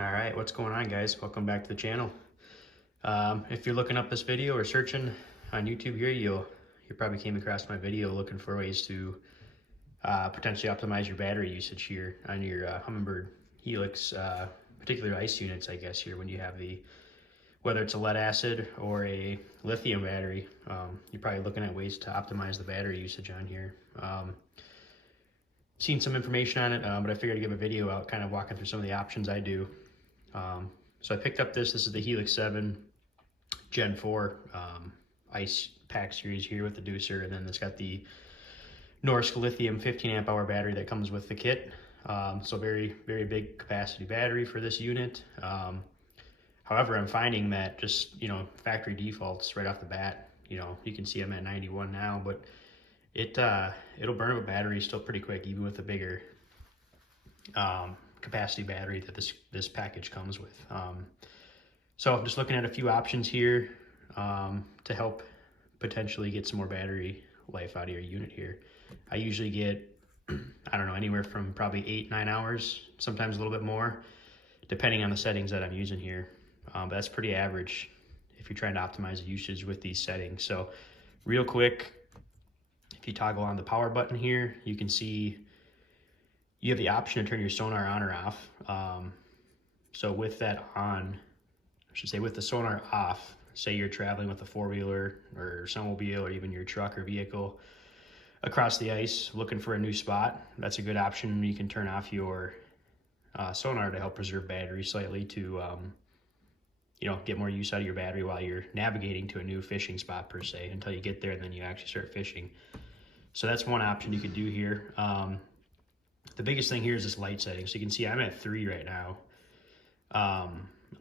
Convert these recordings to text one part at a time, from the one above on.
All right, what's going on, guys? Welcome back to the channel. If you're looking up this video or searching on YouTube here, you probably came across my video looking for ways to potentially optimize your battery usage here on your Humminbird Helix, particular ICE units, I guess, here when you have whether it's a lead acid or a lithium battery, you're probably looking at ways to optimize the battery usage on here. Seen some information on it, but I figured to give a video out kind of walking through some of the options I do. So I picked up this is the Helix 7 Gen 4 ICE pack series here with the deucer, and then it's got the Norsk lithium 15 amp hour battery that comes with the kit. So very big capacity battery for this unit. However, I'm finding that just, factory defaults right off the bat, you can see I'm at 91 now, but it'll burn up a battery still pretty quick, even with the bigger capacity battery that this package comes with. So I'm just looking at a few options here to help potentially get some more battery life out of your unit here. I usually get, I don't know, anywhere from probably 8-9 hours, sometimes a little bit more, depending on the settings that I'm using here. But that's pretty average if you're trying to optimize the usage with these settings. So real quick, if you toggle on the power button here, you can see you have the option to turn your sonar on or off. So with that on, I should say with the sonar off, say you're traveling with a four-wheeler or snowmobile or even your truck or vehicle across the ice looking for a new spot, that's a good option. You can turn off your sonar to help preserve battery slightly to get more use out of your battery while you're navigating to a new fishing spot per se, until you get there and then you actually start fishing. So that's one option you could do here. The biggest thing here is this light setting. So you can see I'm at 3 right now.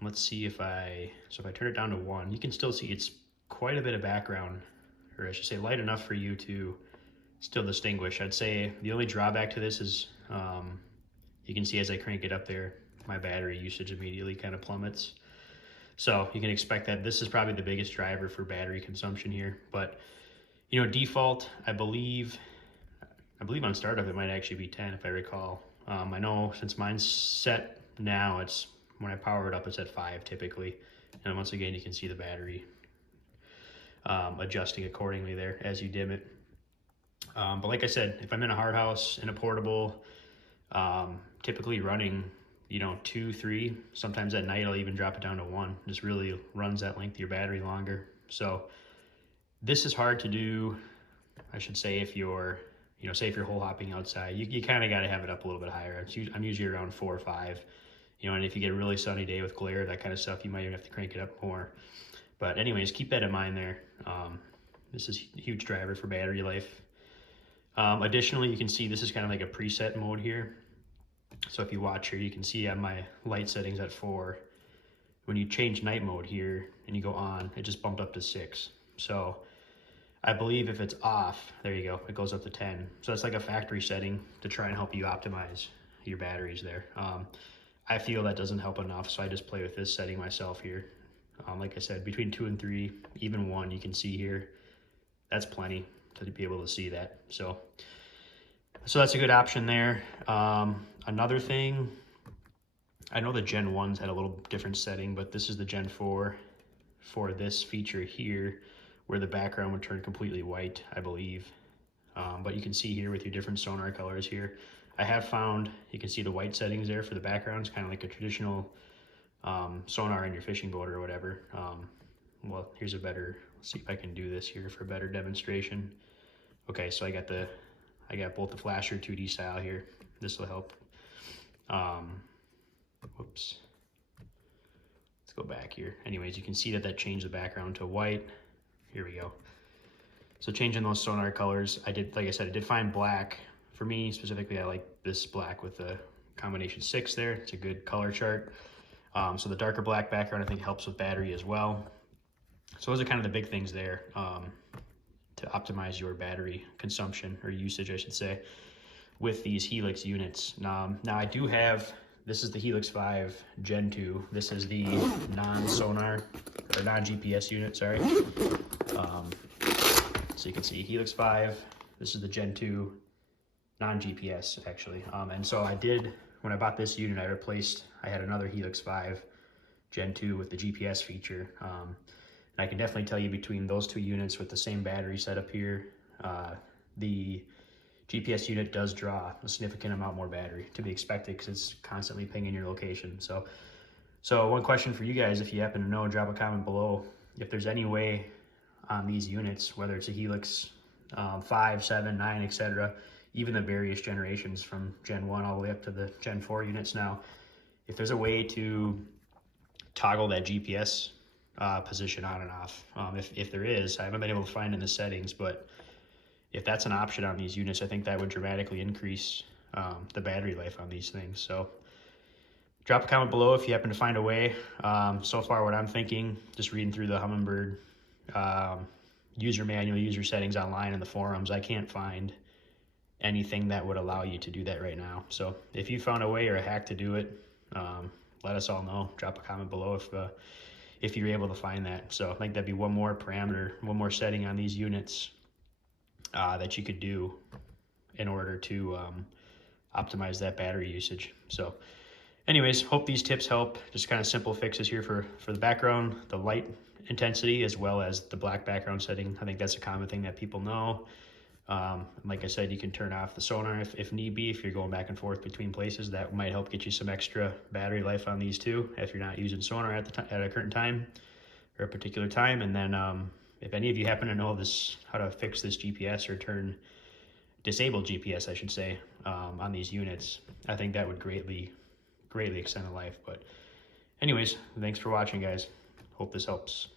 Let's see if I turn it down to 1, you can still see it's quite a bit of background, or I should say light enough for you to still distinguish. I'd say the only drawback to this is you can see as I crank it up there, my battery usage immediately kind of plummets. So you can expect that this is probably the biggest driver for battery consumption here. But default, I believe on startup it might actually be 10 if I recall. I know since mine's set now, it's when I power it up, it's at 5 typically. And once again, you can see the battery adjusting accordingly there as you dim it. But like I said, if I'm in a hard house, in a portable, typically running 2, 3, sometimes at night I'll even drop it down to 1. Just really runs that length of your battery longer. So this is hard to do, I should say, if you're say if you're hole hopping outside, you kind of got to have it up a little bit higher. I'm usually around 4 or 5, and if you get a really sunny day with glare, that kind of stuff, you might even have to crank it up more. But anyways, keep that in mind there. This is a huge driver for battery life. Additionally, you can see this is kind of like a preset mode here. So if you watch here, you can see on my light settings at 4. When you change night mode here and you go on, it just bumped up to 6. So I believe if it's off, there you go, it goes up to 10. So it's like a factory setting to try and help you optimize your batteries there. I feel that doesn't help enough, so I just play with this setting myself here. Like I said, between 2 and 3, even 1, you can see here, that's plenty to be able to see that. So that's a good option there. Another thing, I know the Gen 1's had a little different setting, but this is the Gen 4 for this feature here, where the background would turn completely white, I believe. But you can see here with your different sonar colors here, I have found you can see the white settings there for the backgrounds, kind of like a traditional sonar in your fishing boat or whatever. Well, here's let's see if I can do this here for a better demonstration. Okay, so I got both the flasher 2D style here. This will help. Whoops. Let's go back here. Anyways, you can see that changed the background to white. Here we go. So changing those sonar colors, like I said, I did find black. For me specifically, I like this black with the combination 6 there. It's a good color chart. So the darker black background I think helps with battery as well. So those are kind of the big things there to optimize your battery consumption, or usage I should say, with these Helix units. Now I do have, this is the Helix 5 Gen 2. This is the non-sonar or non-GPS unit, sorry. So you can see Helix 5, this is the Gen 2 non-GPS actually. And so I did when I bought this unit, I had another Helix 5 Gen 2 with the GPS feature. And I can definitely tell you between those two units with the same battery setup here, the GPS unit does draw a significant amount more battery, to be expected because it's constantly pinging your location. So one question for you guys, if you happen to know, drop a comment below if there's any way on these units, whether it's a Helix 5, 7, 9, etc., even the various generations from Gen 1 all the way up to the Gen 4 units now, if there's a way to toggle that GPS position on and off. If there is, I haven't been able to find in the settings, but if that's an option on these units, I think that would dramatically increase the battery life on these things. So drop a comment below if you happen to find a way. So far what I'm thinking, just reading through the Humminbird user manual, user settings online in the forums, I can't find anything that would allow you to do that right now. So if you found a way or a hack to do it, let us all know. Drop a comment below if you're able to find that. So I think that'd be one more parameter, one more setting on these units that you could do in order to optimize that battery usage. So anyways, hope these tips help. Just kind of simple fixes here for the background, the light intensity, as well as the black background setting. I think that's a common thing that people know. Like I said, you can turn off the sonar if need be, if you're going back and forth between places. That might help get you some extra battery life on these too, if you're not using sonar at a current time or a particular time. And then if any of you happen to know how to fix this GPS or disable GPS, I should say, on these units, I think that would greatly extend the life. But anyways, thanks for watching, guys. Hope this helps.